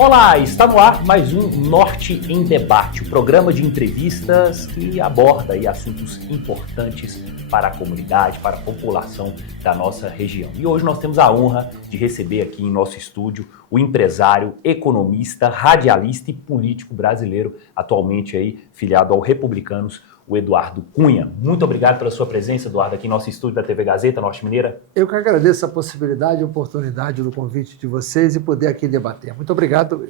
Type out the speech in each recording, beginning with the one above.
Olá, está no ar mais um Norte em Debate, o programa de entrevistas que aborda aí assuntos importantes para a comunidade, para a população da nossa região. E hoje nós temos a honra de receber aqui em nosso estúdio o empresário, economista, radialista e político brasileiro, atualmente aí filiado ao Republicanos, o Eduardo Cunha. Muito obrigado pela sua presença, Eduardo, aqui em nosso estúdio da TV Gazeta Norte Mineira. Eu que agradeço a possibilidade e a oportunidade do convite de vocês e poder aqui debater. Muito obrigado.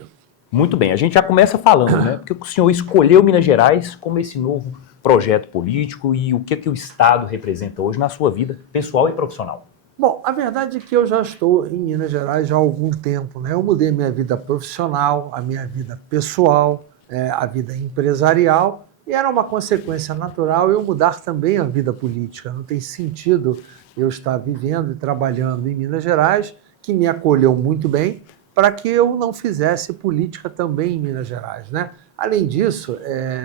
Muito bem, a gente já começa falando, né? Porque o senhor escolheu Minas Gerais como esse novo projeto político e o que o Estado representa hoje na sua vida pessoal e profissional? Bom, a verdade é que eu já estou em Minas Gerais já há algum tempo, né? Eu mudei minha vida profissional, a minha vida pessoal, a vida empresarial, e era uma consequência natural eu mudar também a vida política. Não tem sentido eu estar vivendo e trabalhando em Minas Gerais, que me acolheu muito bem, para que eu não fizesse política também em Minas Gerais, né? Além disso,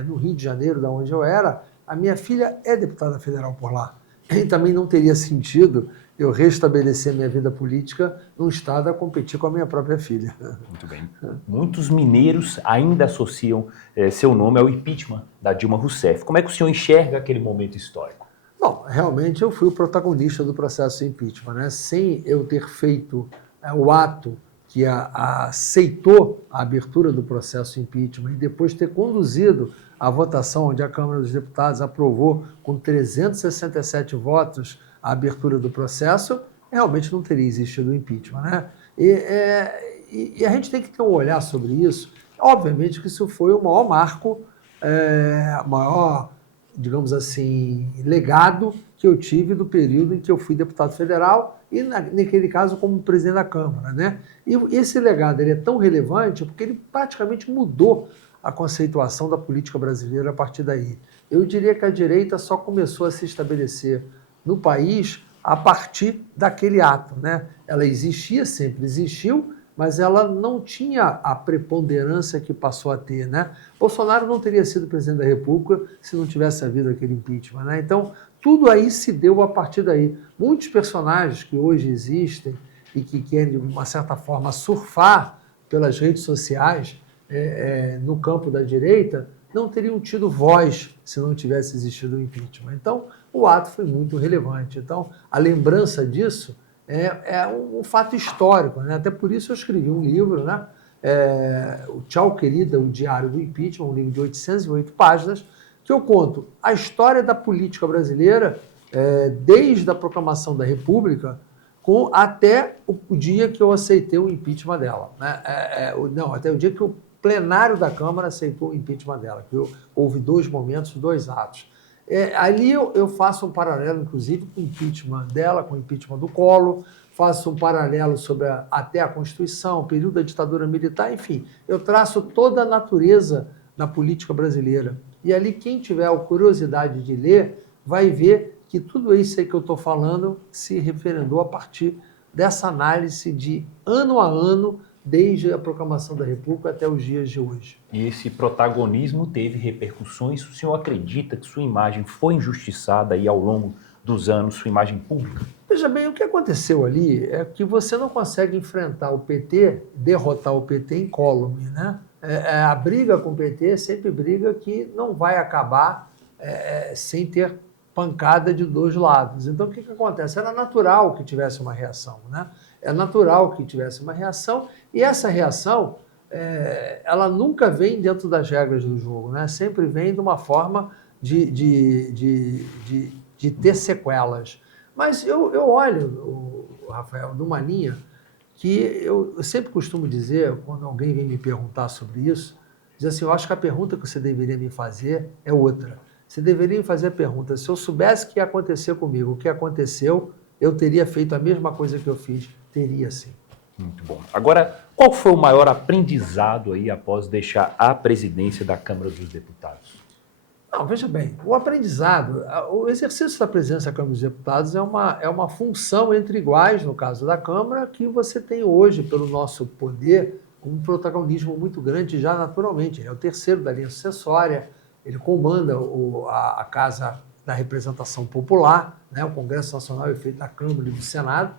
no Rio de Janeiro, da onde eu era, a minha filha é deputada federal por lá. E também não teria sentido eu restabelecer minha vida política num estado a competir com a minha própria filha. Muito bem. Muitos mineiros ainda associam seu nome ao impeachment da Dilma Rousseff. Como é que o senhor enxerga aquele momento histórico? Bom, realmente eu fui o protagonista do processo de impeachment, né? Sem eu ter feito o ato que aceitou a abertura do processo de impeachment e depois ter conduzido a votação onde a Câmara dos Deputados aprovou com 367 votos a abertura do processo, realmente não teria existido o impeachment, né? E a gente tem que ter um olhar sobre isso. Obviamente que isso foi o maior marco, o maior, digamos assim, legado que eu tive do período em que eu fui deputado federal e, naquele caso, como presidente da Câmara, né? E esse legado ele é tão relevante porque ele praticamente mudou a conceituação da política brasileira a partir daí. Eu diria que a direita só começou a se estabelecer no país a partir daquele ato, né? Ela existia, sempre existiu, mas ela não tinha a preponderância que passou a ter, né? Bolsonaro não teria sido presidente da República se não tivesse havido aquele impeachment, né? Então, tudo aí se deu a partir daí. Muitos personagens que hoje existem e que querem, de uma certa forma, surfar pelas redes sociais no campo da direita, não teriam tido voz se não tivesse existido o impeachment. Então, o ato foi muito relevante. Então, a lembrança disso é um fato histórico, né? Até por isso eu escrevi um livro, né? O Tchau, Querida, o Diário do Impeachment, um livro de 808 páginas, que eu conto a história da política brasileira desde a proclamação da República até o dia que eu aceitei o impeachment dela, né? Até o dia que o plenário da Câmara aceitou o impeachment dela, que houve dois momentos, dois atos. Ali eu faço um paralelo, inclusive, com o impeachment dela, com o impeachment do Collor, faço um paralelo sobre até a Constituição, o período da ditadura militar, enfim, eu traço toda a natureza da política brasileira. E ali, quem tiver a curiosidade de ler, vai ver que tudo isso aí que eu estou falando se referendou a partir dessa análise de ano a ano, desde a proclamação da República até os dias de hoje. E esse protagonismo teve repercussões? O senhor acredita que sua imagem foi injustiçada aí ao longo dos anos, sua imagem pública? Veja bem, o que aconteceu ali é que você não consegue enfrentar o PT, derrotar o PT incólume, né? A briga com o PT é sempre briga que não vai acabar sem ter pancada de dois lados. Então, o que acontece? Era natural que tivesse uma reação, né? É natural que tivesse uma reação, e essa reação, ela nunca vem dentro das regras do jogo, né? Sempre vem de uma forma de ter sequelas. Mas eu olho, Rafael, de uma linha que eu sempre costumo dizer, quando alguém vem me perguntar sobre isso, diz assim, eu acho que a pergunta que você deveria me fazer é outra. Você deveria me fazer a pergunta, se eu soubesse que ia acontecer comigo, o que aconteceu, eu teria feito a mesma coisa que eu fiz? Teria sim. Muito bom. Agora, qual foi o maior aprendizado aí após deixar a presidência da Câmara dos Deputados? Não, veja bem, o aprendizado, o exercício da presidência da Câmara dos Deputados é uma função entre iguais, no caso da Câmara, que você tem hoje, pelo nosso poder, um protagonismo muito grande já naturalmente. Ele é o terceiro da linha sucessória, ele comanda a Casa da Representação Popular, né? O Congresso Nacional é feito da Câmara e do Senado,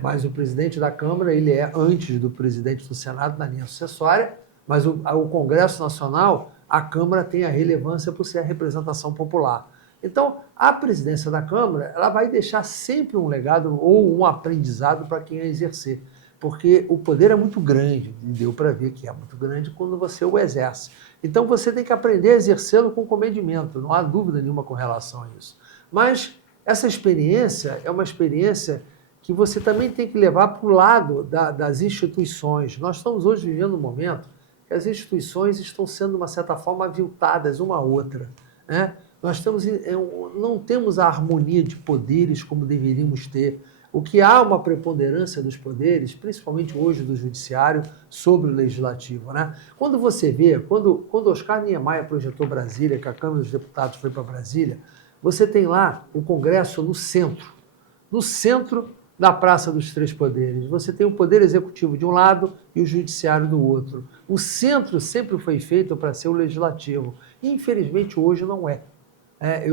mas o presidente da Câmara ele é antes do presidente do Senado na linha sucessória, mas o Congresso Nacional, a Câmara tem a relevância por ser a representação popular. Então, a presidência da Câmara ela vai deixar sempre um legado ou um aprendizado para quem a exercer, porque o poder é muito grande, e deu para ver que é muito grande quando você o exerce. Então, você tem que aprender a exercê-lo com comedimento, não há dúvida nenhuma com relação a isso. Mas essa experiência é uma experiência que você também tem que levar para o lado das instituições. Nós estamos hoje vivendo um momento que as instituições estão sendo, de uma certa forma, aviltadas uma à outra, né? Nós não temos a harmonia de poderes como deveríamos ter. O que há uma preponderância dos poderes, principalmente hoje do judiciário, sobre o legislativo, né? Quando você vê, quando Oscar Niemeyer projetou Brasília, que a Câmara dos Deputados foi para Brasília, você tem lá o Congresso no centro da Praça dos Três Poderes. Você tem o Poder Executivo de um lado e o Judiciário do outro. O centro sempre foi feito para ser o Legislativo. E, infelizmente, hoje não é.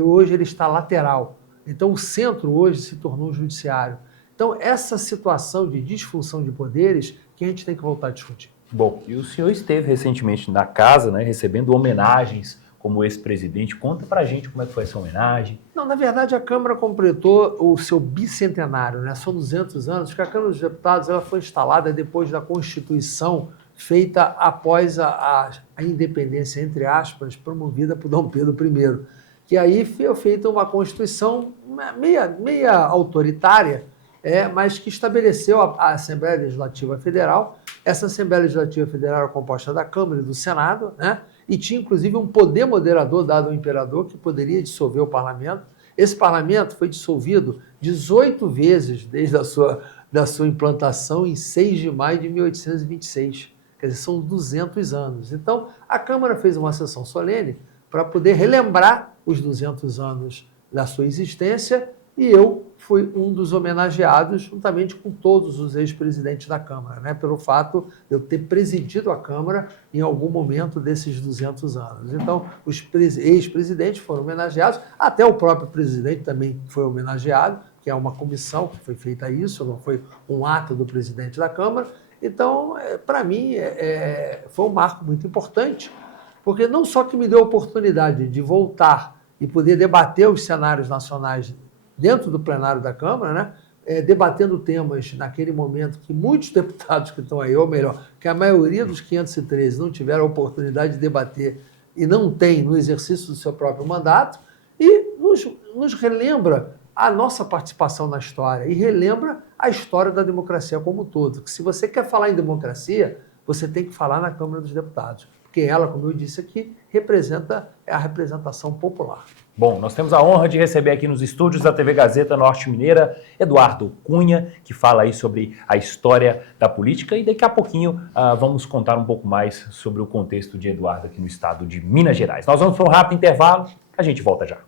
Hoje ele está lateral. Então, o centro hoje se tornou o Judiciário. Então, essa situação de disfunção de poderes que a gente tem que voltar a discutir. Bom, e o senhor esteve recentemente na casa, né, recebendo homenagens como ex-presidente. Conta pra gente como é que foi essa homenagem. Não, na verdade, a Câmara completou o seu bicentenário, né? São 200 anos, que a Câmara dos Deputados ela foi instalada depois da Constituição feita após a independência, entre aspas, promovida por Dom Pedro I, que aí foi feita uma Constituição meia autoritária, mas que estabeleceu a Assembleia Legislativa Federal. Essa Assembleia Legislativa Federal era composta da Câmara e do Senado, né? E tinha, inclusive, um poder moderador dado ao imperador que poderia dissolver o parlamento. Esse parlamento foi dissolvido 18 vezes desde da sua implantação em 6 de maio de 1826. Quer dizer, são 200 anos. Então, a Câmara fez uma sessão solene para poder relembrar os 200 anos da sua existência e eu fui um dos homenageados, juntamente com todos os ex-presidentes da Câmara, né, pelo fato de eu ter presidido a Câmara em algum momento desses 200 anos. Então, os ex-presidentes foram homenageados, até o próprio presidente também foi homenageado, que é uma comissão que foi feita isso, não foi um ato do presidente da Câmara. Então, para mim, foi um marco muito importante, porque não só que me deu a oportunidade de voltar e poder debater os cenários nacionais dentro do plenário da Câmara, né, debatendo temas naquele momento que muitos deputados que estão aí, ou melhor, que a maioria dos 513 não tiveram a oportunidade de debater e não tem no exercício do seu próprio mandato, e nos relembra a nossa participação na história e relembra a história da democracia como um todo. Que se você quer falar em democracia, você tem que falar na Câmara dos Deputados, porque ela, como eu disse aqui, representa a representação popular. Bom, nós temos a honra de receber aqui nos estúdios da TV Gazeta Norte Mineira Eduardo Cunha, que fala aí sobre a história da política, e daqui a pouquinho vamos contar um pouco mais sobre o contexto de Eduardo aqui no estado de Minas Gerais. Nós vamos para um rápido intervalo, a gente volta já.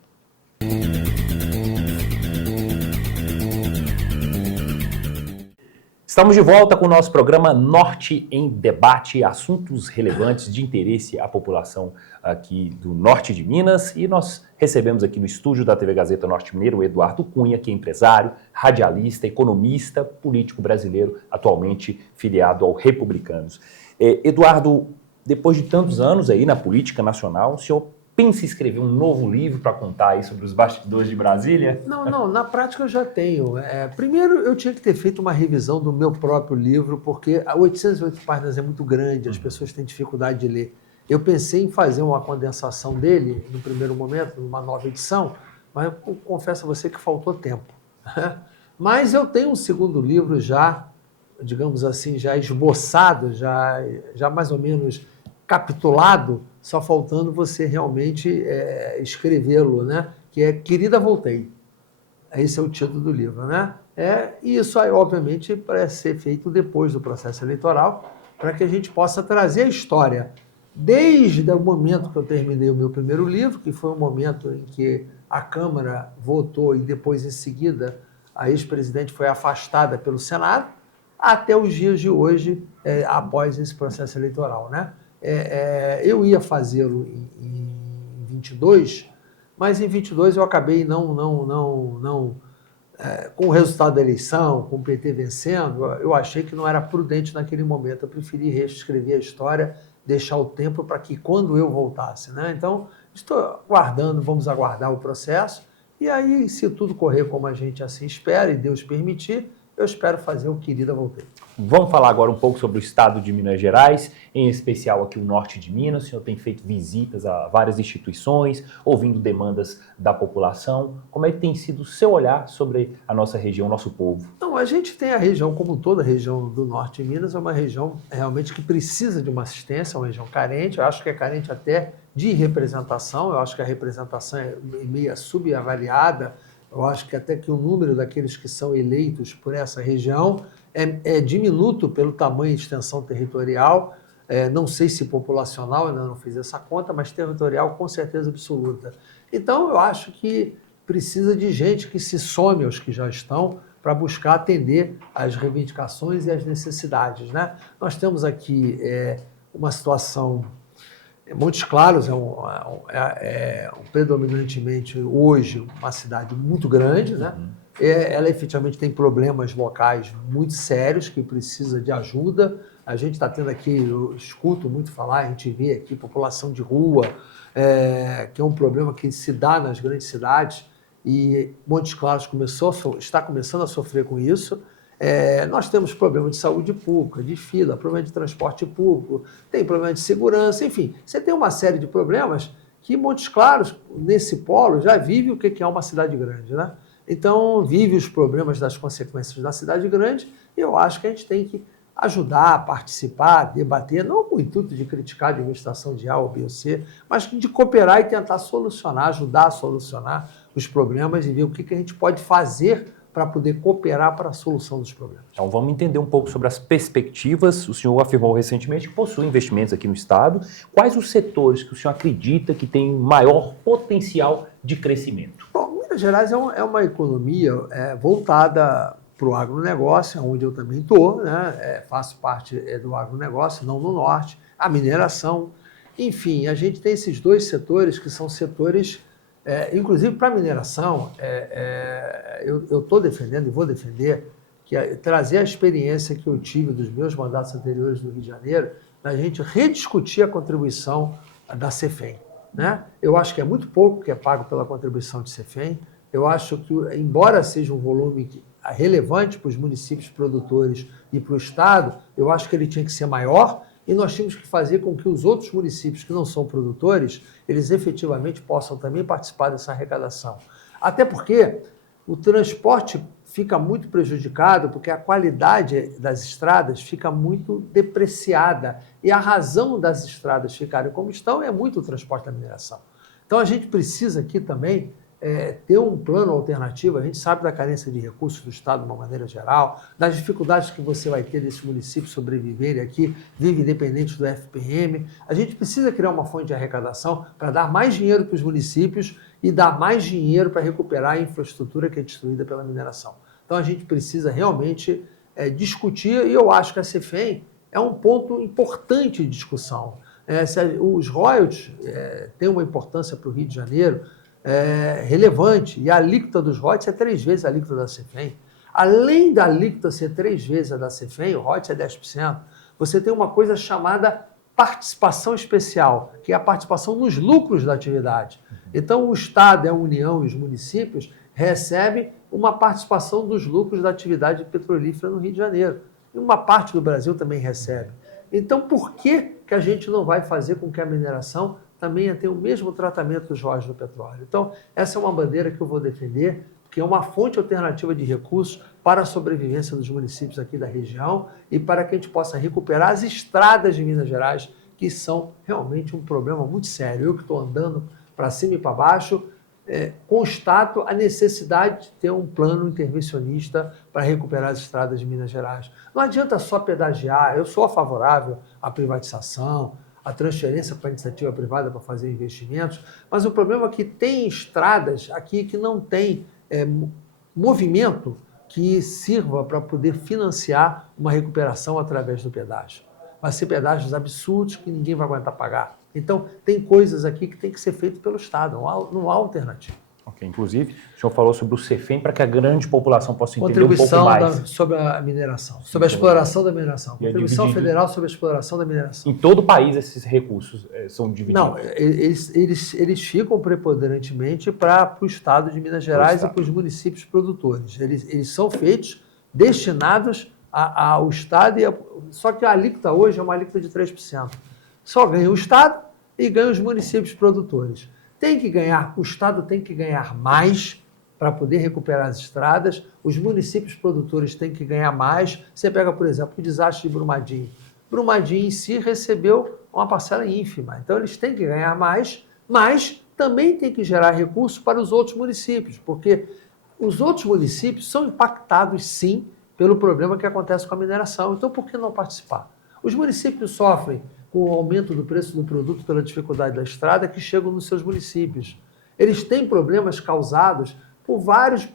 Estamos de volta com o nosso programa Norte em Debate, assuntos relevantes de interesse à população aqui do norte de Minas. E nós recebemos aqui no estúdio da TV Gazeta Norte Mineiro o Eduardo Cunha, que é empresário, radialista, economista, político brasileiro, atualmente filiado ao Republicanos. Eduardo, depois de tantos anos aí na política nacional, o senhor pensa em escrever um novo livro para contar aí sobre os bastidores de Brasília? Não, na prática eu já tenho. Primeiro eu tinha que ter feito uma revisão do meu próprio livro, porque 808 páginas é muito grande, as pessoas têm dificuldade de ler. Eu pensei em fazer uma condensação dele no primeiro momento, numa nova edição, mas eu confesso a você que faltou tempo. Mas eu tenho um segundo livro já, digamos assim, já esboçado, já mais ou menos capitulado, só faltando você realmente escrevê-lo, né? Que é Querida Voltei. Esse é o título do livro, né? E isso aí, obviamente, para ser feito depois do processo eleitoral, para que a gente possa trazer a história desde o momento que eu terminei o meu primeiro livro, que foi o momento em que a Câmara votou e depois, em seguida, a ex-presidente foi afastada pelo Senado, até os dias de hoje, após esse processo eleitoral, né? Eu ia fazê-lo em 22, mas em 22 eu acabei não com o resultado da eleição, com o PT vencendo, eu achei que não era prudente naquele momento. Eu preferi reescrever a história, deixar o tempo para que quando eu voltasse, né? Então, estou aguardando, vamos aguardar o processo, e aí, se tudo correr como a gente assim espera e Deus permitir, eu espero fazer o Querida Voltei. Vamos falar agora um pouco sobre o estado de Minas Gerais, em especial aqui o norte de Minas. O senhor tem feito visitas a várias instituições, ouvindo demandas da população. Como é que tem sido o seu olhar sobre a nossa região, o nosso povo? Não, a gente tem a região, como toda a região do norte de Minas, é uma região realmente que precisa de uma assistência, é uma região carente. Eu acho que é carente até de representação. Eu acho que a representação é meio subavaliada. Eu acho que até que o número daqueles que são eleitos por essa região é diminuto pelo tamanho e extensão territorial. Não sei se populacional, ainda não fiz essa conta, mas territorial com certeza absoluta. Então, eu acho que precisa de gente que se some aos que já estão para buscar atender às reivindicações e às necessidades, né? Nós temos aqui uma situação... Montes Claros é predominantemente hoje uma cidade muito grande, né? Ela efetivamente tem problemas locais muito sérios que precisa de ajuda. A gente está tendo aqui, eu escuto muito falar, a gente vê aqui população de rua, que é um problema que se dá nas grandes cidades, e Montes Claros está começando a sofrer com isso. Nós temos problema de saúde pública, de fila, problema de transporte público, tem problema de segurança, enfim, você tem uma série de problemas que Montes Claros, nesse polo, já vive o que é uma cidade grande, né? Então, vive os problemas das consequências da cidade grande, e eu acho que a gente tem que ajudar, participar, debater, não com o intuito de criticar a administração de A ou B ou C, mas de cooperar e tentar solucionar, ajudar a solucionar os problemas e ver o que a gente pode fazer para poder cooperar para a solução dos problemas. Então vamos entender um pouco sobre as perspectivas. O senhor afirmou recentemente que possui investimentos aqui no estado. Quais os setores que o senhor acredita que tem maior potencial de crescimento? Bom, Minas Gerais é uma economia voltada para o agronegócio, onde eu também estou, né? Faço parte do agronegócio, não no norte, a mineração. Enfim, a gente tem esses dois setores que são setores... inclusive para a mineração, eu estou defendendo e vou defender que trazer a experiência que eu tive dos meus mandatos anteriores no Rio de Janeiro, a gente rediscutir a contribuição da CEFEM, né? Eu acho que é muito pouco que é pago pela contribuição de CEFEM. Eu acho que, embora seja um volume relevante para os municípios produtores e para o Estado, eu acho que ele tinha que ser maior. E nós tínhamos que fazer com que os outros municípios que não são produtores, eles efetivamente possam também participar dessa arrecadação. Até porque o transporte fica muito prejudicado, porque a qualidade das estradas fica muito depreciada. E a razão das estradas ficarem como estão é muito o transporte da mineração. Então a gente precisa aqui também ter um plano alternativo. A gente sabe da carência de recursos do Estado de uma maneira geral, das dificuldades que você vai ter desses municípios sobreviverem aqui, vivem independentes do FPM. A gente precisa criar uma fonte de arrecadação para dar mais dinheiro para os municípios e dar mais dinheiro para recuperar a infraestrutura que é destruída pela mineração. Então a gente precisa realmente discutir, e eu acho que a CEFEM é um ponto importante de discussão. Os royalties têm uma importância para o Rio de Janeiro, relevante, e a alíquota dos royalties é 3 vezes a alíquota da CEFEM. Além da alíquota ser 3 vezes a da CEFEM, o royalties é 10%, você tem uma coisa chamada participação especial, que é a participação nos lucros da atividade. Então, o Estado, a União e os municípios recebem uma participação dos lucros da atividade petrolífera no Rio de Janeiro. E uma parte do Brasil também recebe. Então, por que a gente não vai fazer com que a mineração também tenha o mesmo tratamento dos royalties do petróleo? Então, essa é uma bandeira que eu vou defender, que é uma fonte alternativa de recursos para a sobrevivência dos municípios aqui da região e para que a gente possa recuperar as estradas de Minas Gerais, que são realmente um problema muito sério. Eu que estou andando para cima e para baixo, constato a necessidade de ter um plano intervencionista para recuperar as estradas de Minas Gerais. Não adianta só pedagiar. Eu sou favorável à privatização, à transferência para a iniciativa privada para fazer investimentos, mas o problema é que tem estradas aqui que não tem movimento que sirva para poder financiar uma recuperação através do pedágio. Vai ser pedágios absurdos que ninguém vai aguentar pagar. Então, tem coisas aqui que tem que ser feito pelo Estado, não há alternativa. Ok, inclusive, o senhor falou sobre o CEFEM para que a grande população possa entender um pouco mais. Sobre a mineração, sobre a exploração da mineração. Contribuição federal sobre a exploração da mineração. Em todo o país esses recursos são divididos? Não, eles ficam preponderantemente para o estado de Minas Gerais e para os municípios produtores. Eles são feitos, destinados ao estado, só que a alíquota hoje é uma alíquota de 3%. Só ganha o estado e ganha os municípios produtores. O estado tem que ganhar mais para poder recuperar as estradas, os municípios produtores têm que ganhar mais. Você pega, por exemplo, o desastre de Brumadinho. Brumadinho em si recebeu uma parcela ínfima, então eles têm que ganhar mais, mas também tem que gerar recursos para os outros municípios, porque os outros municípios são impactados, sim, pelo problema que acontece com a mineração. Então, por que não participar? Os municípios sofrem com o aumento do preço do produto pela dificuldade da estrada que chegam nos seus municípios. Eles têm problemas causados por vários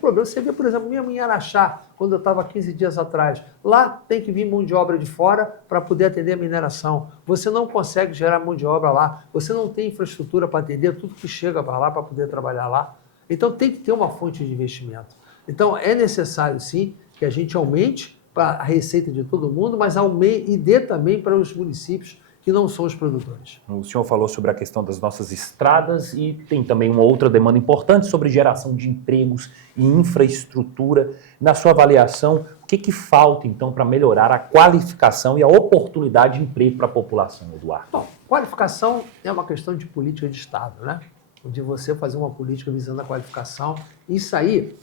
problemas. Você vê, por exemplo, mesmo em Araxá, quando eu estava 15 dias atrás, lá tem que vir mão de obra de fora para poder atender a mineração. Você não consegue gerar mão de obra lá, você não tem infraestrutura para atender tudo que chega para lá para poder trabalhar lá. Então tem que ter uma fonte de investimento. Então é necessário, sim, que a gente aumente para a receita de todo mundo, mas aumente e dê também para os municípios que não são os produtores. O senhor falou sobre a questão das nossas estradas e tem também uma outra demanda importante sobre geração de empregos e infraestrutura. Na sua avaliação, o que falta, então, para melhorar a qualificação e a oportunidade de emprego para a população, Eduardo? Bom, qualificação é uma questão de política de Estado, né? De você fazer uma política visando a qualificação. Isso aí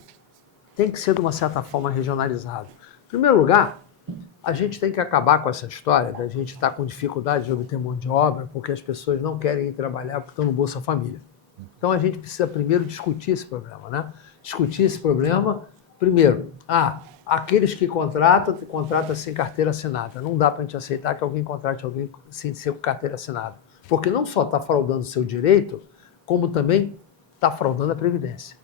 tem que ser, de uma certa forma, regionalizado. Em primeiro lugar, a gente tem que acabar com essa história da gente estar com dificuldade de obter mão de obra porque as pessoas não querem ir trabalhar porque estão no Bolsa Família. Então, a gente precisa primeiro discutir esse problema, né? Discutir esse problema, primeiro, aqueles que contratam sem carteira assinada. Não dá para a gente aceitar que alguém contrate alguém sem ser com carteira assinada. Porque não só está fraudando o seu direito, como também está fraudando a Previdência.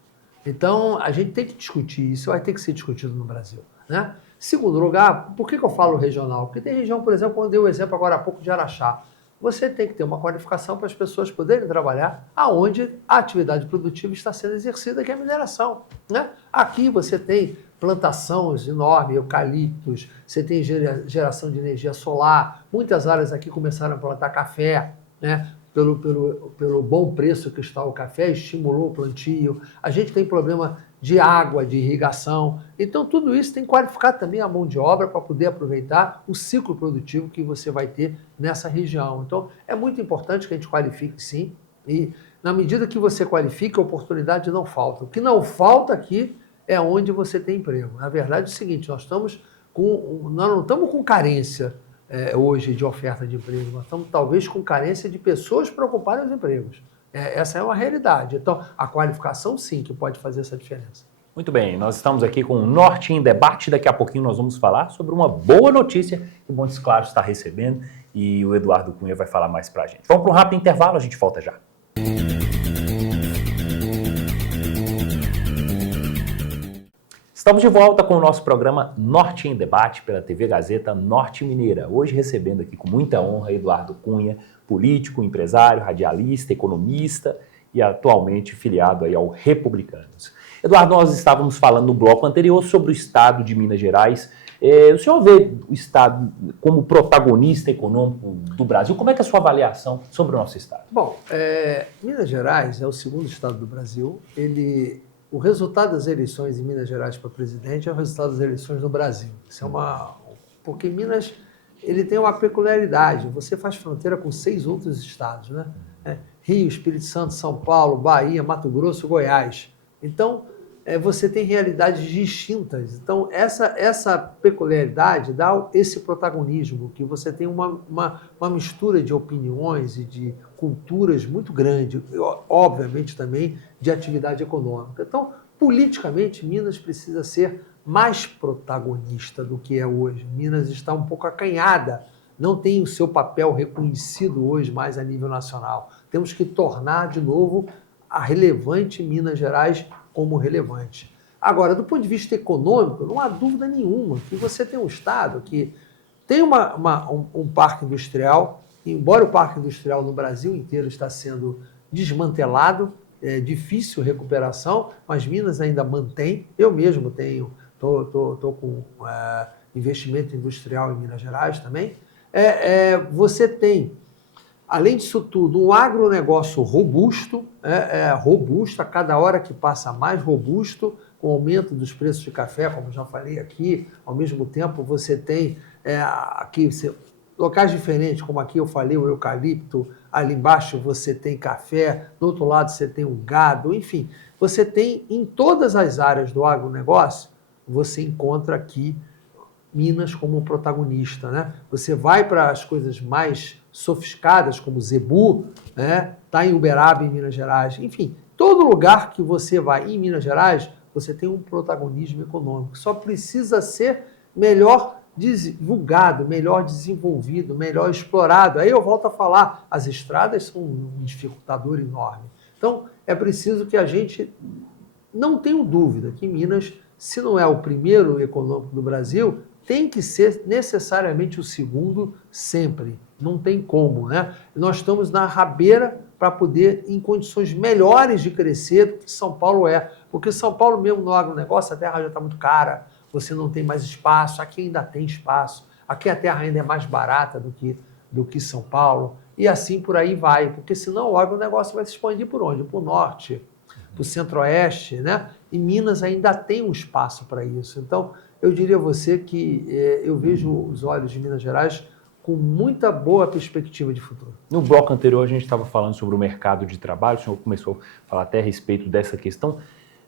Então, a gente tem que discutir isso, vai ter que ser discutido no Brasil, né? Segundo lugar, por que eu falo regional? Porque tem região, por exemplo, quando eu dei o exemplo agora há pouco de Araxá, você tem que ter uma qualificação para as pessoas poderem trabalhar aonde a atividade produtiva está sendo exercida, que é a mineração, né? Aqui você tem plantações enormes, eucaliptos, você tem geração de energia solar, muitas áreas aqui começaram a plantar café, né? Pelo bom preço que está o café, estimulou o plantio. A gente tem problema de água, de irrigação. Então, tudo isso tem que qualificar também a mão de obra para poder aproveitar o ciclo produtivo que você vai ter nessa região. Então, é muito importante que a gente qualifique, sim. E, na medida que você qualifica, a oportunidade não falta. O que não falta aqui é onde você tem emprego. Na verdade, é o seguinte, nós não estamos com carência hoje de oferta de emprego, nós estamos talvez com carência de pessoas para ocuparem os empregos. Essa é uma realidade. Então, a qualificação, sim, que pode fazer essa diferença. Muito bem, nós estamos aqui com o Norte em Debate. Daqui a pouquinho nós vamos falar sobre uma boa notícia que o Montes Claros está recebendo e o Eduardo Cunha vai falar mais para a gente. Vamos para um rápido intervalo, a gente volta já. Estamos de volta com o nosso programa Norte em Debate pela TV Gazeta Norte Mineira. Hoje recebendo aqui com muita honra Eduardo Cunha, político, empresário, radialista, economista e atualmente filiado aí ao Republicanos. Eduardo, nós estávamos falando no bloco anterior sobre o estado de Minas Gerais. O senhor vê o estado como protagonista econômico do Brasil? Como é que é a sua avaliação sobre o nosso estado? Bom, Minas Gerais é o segundo estado do Brasil. O resultado das eleições em Minas Gerais para presidente é o resultado das eleições no Brasil. Isso porque Minas ele tem uma peculiaridade. Você faz fronteira com 6 outros estados, né? Rio, Espírito Santo, São Paulo, Bahia, Mato Grosso, Goiás. Então, você tem realidades distintas. Então, essa peculiaridade dá esse protagonismo, que você tem uma mistura de opiniões e de culturas muito grande, obviamente também de atividade econômica. Então, politicamente, Minas precisa ser mais protagonista do que é hoje. Minas está um pouco acanhada, não tem o seu papel reconhecido hoje mais a nível nacional. Temos que tornar de novo a relevante Minas Gerais como relevante. Agora, do ponto de vista econômico, não há dúvida nenhuma que você tem um estado que tem um parque industrial, embora o parque industrial no Brasil inteiro está sendo desmantelado, difícil recuperação, mas Minas ainda mantém. Eu mesmo estou com investimento industrial em Minas Gerais também. Você tem, além disso tudo, um agronegócio robusto, robusto, a cada hora que passa mais robusto, com o aumento dos preços de café, como já falei aqui. Ao mesmo tempo, você tem aqui locais diferentes, como aqui eu falei, o eucalipto, ali embaixo você tem café, do outro lado você tem o gado, enfim. Você tem, em todas as áreas do agronegócio, você encontra aqui Minas como um protagonista, né? Você vai para as coisas mais sofisticadas, como Zebu, né? Tá em Uberaba, em Minas Gerais. Enfim, todo lugar que você vai em Minas Gerais, você tem um protagonismo econômico. Só precisa ser melhor divulgado, melhor desenvolvido, melhor explorado. Aí eu volto a falar, as estradas são um dificultador enorme. Então, é preciso que a gente não tenha dúvida que Minas, se não é o primeiro econômico do Brasil, tem que ser necessariamente o segundo sempre. Não tem como, né? Nós estamos na rabeira para poder, em condições melhores de crescer do que São Paulo é. Porque São Paulo mesmo no agronegócio, a terra já está muito cara, você não tem mais espaço, aqui ainda tem espaço, aqui a terra ainda é mais barata do que São Paulo, e assim por aí vai, porque senão o agronegócio vai se expandir por onde? Para o norte, para o centro-oeste, né? E Minas ainda tem um espaço para isso. Então, eu diria a você que eu vejo os olhos de Minas Gerais com muita boa perspectiva de futuro. No bloco anterior, a gente estava falando sobre o mercado de trabalho, o senhor começou a falar até a respeito dessa questão.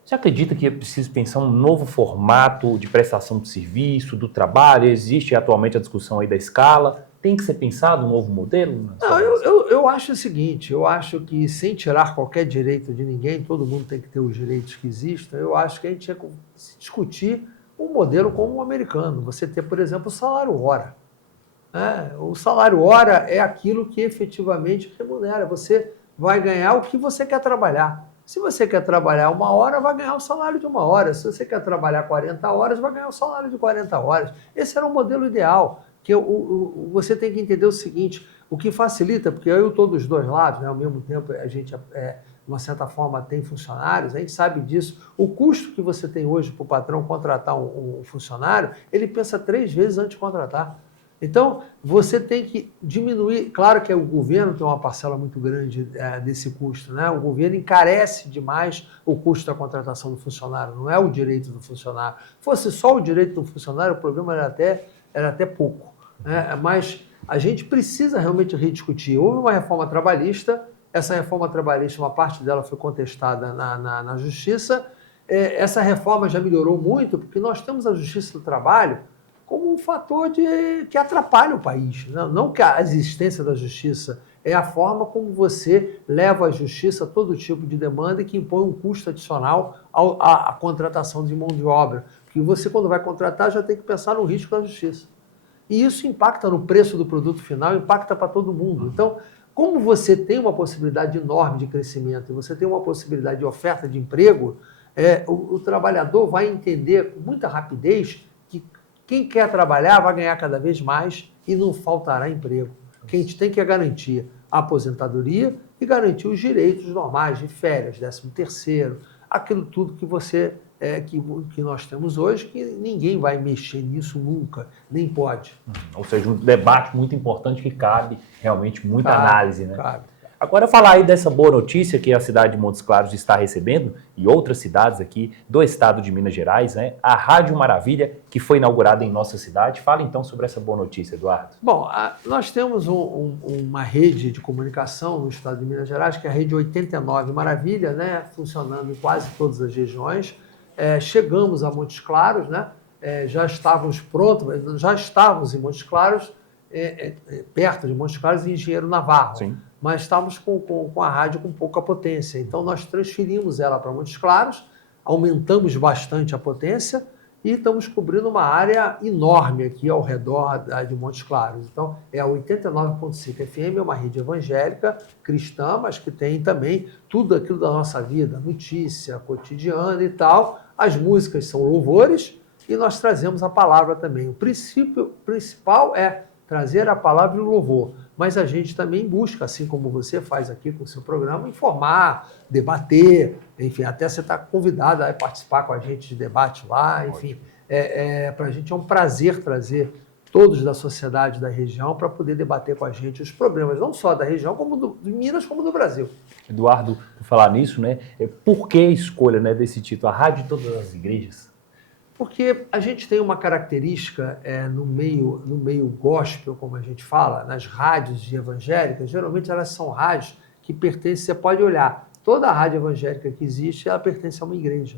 Você acredita que é preciso pensar um novo formato de prestação de serviço, do trabalho? Existe atualmente a discussão aí da escala? Tem que ser pensado um novo modelo? Não, eu acho o seguinte, eu acho que sem tirar qualquer direito de ninguém, todo mundo tem que ter os direitos que existem, eu acho que a gente tinha que discutir um modelo como o americano. Você ter, por exemplo, o salário hora. O salário hora é aquilo que efetivamente remunera. Você vai ganhar o que você quer trabalhar. Se você quer trabalhar 1 hora, vai ganhar o salário de 1 hora. Se você quer trabalhar 40 horas, vai ganhar o salário de 40 horas. Esse era o modelo ideal. Que você tem que entender o seguinte, o que facilita, porque eu estou dos dois lados, né? Ao mesmo tempo a gente, de uma certa forma, tem funcionários, a gente sabe disso. O custo que você tem hoje para o patrão contratar um funcionário, ele pensa 3 vezes antes de contratar. Então, você tem que diminuir, claro que o governo tem uma parcela muito grande desse custo, né? O governo encarece demais o custo da contratação do funcionário, não é o direito do funcionário. Fosse só o direito do funcionário, o problema era até pouco, né? Mas a gente precisa realmente rediscutir. Houve uma reforma trabalhista, essa reforma trabalhista, uma parte dela foi contestada na Justiça. Essa reforma já melhorou muito, porque nós temos a Justiça do Trabalho como um fator que atrapalha o país. Não que a existência da justiça, é a forma como você leva à justiça todo tipo de demanda e que impõe um custo adicional à contratação de mão de obra. Porque você, quando vai contratar, já tem que pensar no risco da justiça. E isso impacta no preço do produto final, impacta para todo mundo. Então, como você tem uma possibilidade enorme de crescimento e você tem uma possibilidade de oferta de emprego, o trabalhador vai entender com muita rapidez que quem quer trabalhar vai ganhar cada vez mais e não faltará emprego. O que a gente tem que garantir a aposentadoria e garantir os direitos normais de férias, 13º, aquilo tudo que que nós temos hoje, que ninguém vai mexer nisso nunca, nem pode. Ou seja, um debate muito importante que cabe realmente muita análise, né? Cabe. Agora, falar aí dessa boa notícia que a cidade de Montes Claros está recebendo e outras cidades aqui do estado de Minas Gerais, né? A Rádio Maravilha, que foi inaugurada em nossa cidade. Fala então sobre essa boa notícia, Eduardo. Bom, nós temos uma rede de comunicação no estado de Minas Gerais, que é a Rede 89 Maravilha, né? Funcionando em quase todas as regiões. Chegamos a Montes Claros, né? Já estávamos prontos, já estávamos em Montes Claros, perto de Montes Claros, em Engenheiro Navarro. Sim. Mas estávamos com a rádio com pouca potência. Então, nós transferimos ela para Montes Claros, aumentamos bastante a potência e estamos cobrindo uma área enorme aqui ao redor de Montes Claros. Então, é a 89.5 FM, é uma rede evangélica, cristã, mas que tem também tudo aquilo da nossa vida, notícia, cotidiana e tal. As músicas são louvores e nós trazemos a palavra também. O princípio principal é trazer a palavra e o louvor. Mas a gente também busca, assim como você faz aqui com o seu programa, informar, debater, enfim, até você está convidado a participar com a gente de debate lá, enfim. Para a gente é um prazer trazer todos da sociedade da região para poder debater com a gente os problemas, não só da região, como de Minas, como do Brasil. Eduardo, por falar nisso, né, por que a escolha, né, desse título, a Rádio de Todas as Igrejas? Porque a gente tem uma característica no meio gospel, como a gente fala, nas rádios evangélicas, geralmente elas são rádios que pertencem, você pode olhar, toda a rádio evangélica que existe, ela pertence a uma igreja.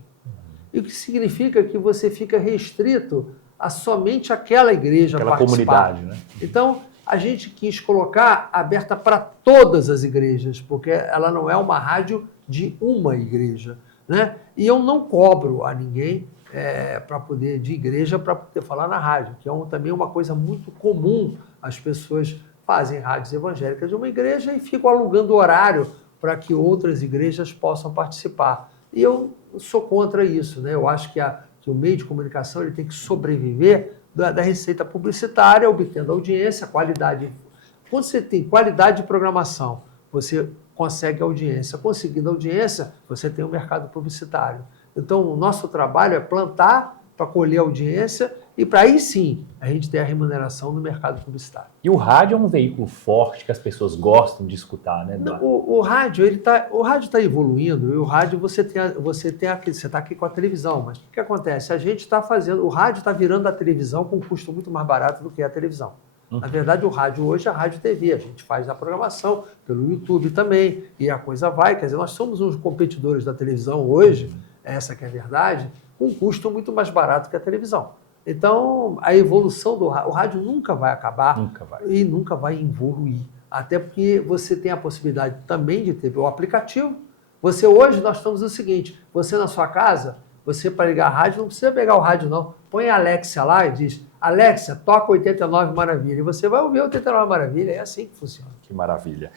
E o que significa que você fica restrito a somente aquela igreja aquela participar. Comunidade, né? Então, a gente quis colocar aberta para todas as igrejas, porque ela não é uma rádio de uma igreja, né? E eu não cobro a ninguém de igreja para poder falar na rádio, que é também uma coisa muito comum. As pessoas fazem rádios evangélicas de uma igreja e ficam alugando horário para que outras igrejas possam participar. E eu sou contra isso, né? Eu acho que o meio de comunicação ele tem que sobreviver da receita publicitária, obtendo audiência, qualidade. Quando você tem qualidade de programação, você consegue audiência. Conseguindo audiência, você tem o mercado publicitário. Então, o nosso trabalho é plantar para colher audiência e para aí sim a gente ter a remuneração no mercado publicitário. E o rádio é um veículo forte que as pessoas gostam de escutar, né? O rádio está evoluindo e o rádio você está aqui com a televisão, mas o que acontece? A gente está fazendo, o rádio está virando a televisão com um custo muito mais barato do que a televisão. Na verdade, o rádio hoje é a Rádio TV, a gente faz a programação pelo YouTube também e a coisa vai, quer dizer, nós somos uns competidores da televisão hoje, essa que é a verdade, com um custo muito mais barato que a televisão. Então, a evolução o rádio nunca vai acabar e nunca vai evoluir. Até porque você tem a possibilidade também de ter o aplicativo. Hoje nós estamos no seguinte, você na sua casa, você para ligar a rádio, não precisa pegar o rádio não. Põe a Alexa lá e diz, Alexa, toca 89 Maravilha. E você vai ouvir 89 Maravilha, é assim que funciona. Que maravilha.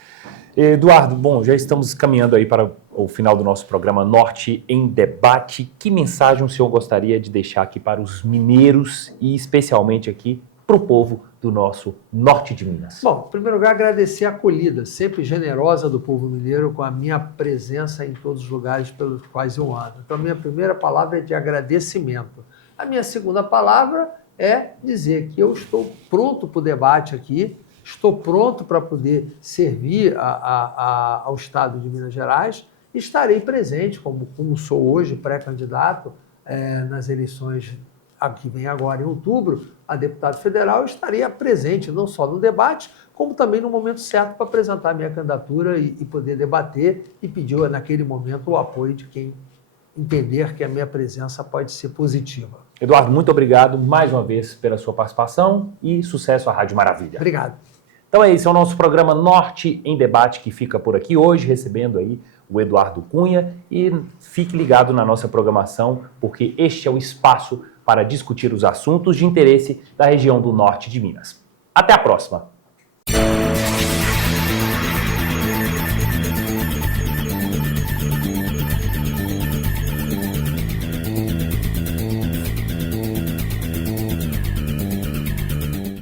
Eduardo, bom, já estamos caminhando aí para o final do nosso programa Norte em Debate. Que mensagem o senhor gostaria de deixar aqui para os mineiros e especialmente aqui para o povo do nosso norte de Minas? Bom, em primeiro lugar, agradecer a acolhida sempre generosa do povo mineiro com a minha presença em todos os lugares pelos quais eu ando. Então, a minha primeira palavra é de agradecimento. A minha segunda palavra é dizer que eu estou pronto para o debate aqui, estou pronto para poder servir ao Estado de Minas Gerais, e estarei presente, como sou hoje, pré-candidato nas eleições que vem agora em outubro, a deputado federal, eu estaria presente não só no debate, como também no momento certo para apresentar a minha candidatura e poder debater e pedir naquele momento o apoio de quem entender que a minha presença pode ser positiva. Eduardo, muito obrigado mais uma vez pela sua participação e sucesso à Rádio Maravilha. Obrigado. Então é isso, é o nosso programa Norte em Debate que fica por aqui hoje, recebendo aí o Eduardo Cunha, e fique ligado na nossa programação, porque este é o espaço para discutir os assuntos de interesse da região do norte de Minas. Até a próxima!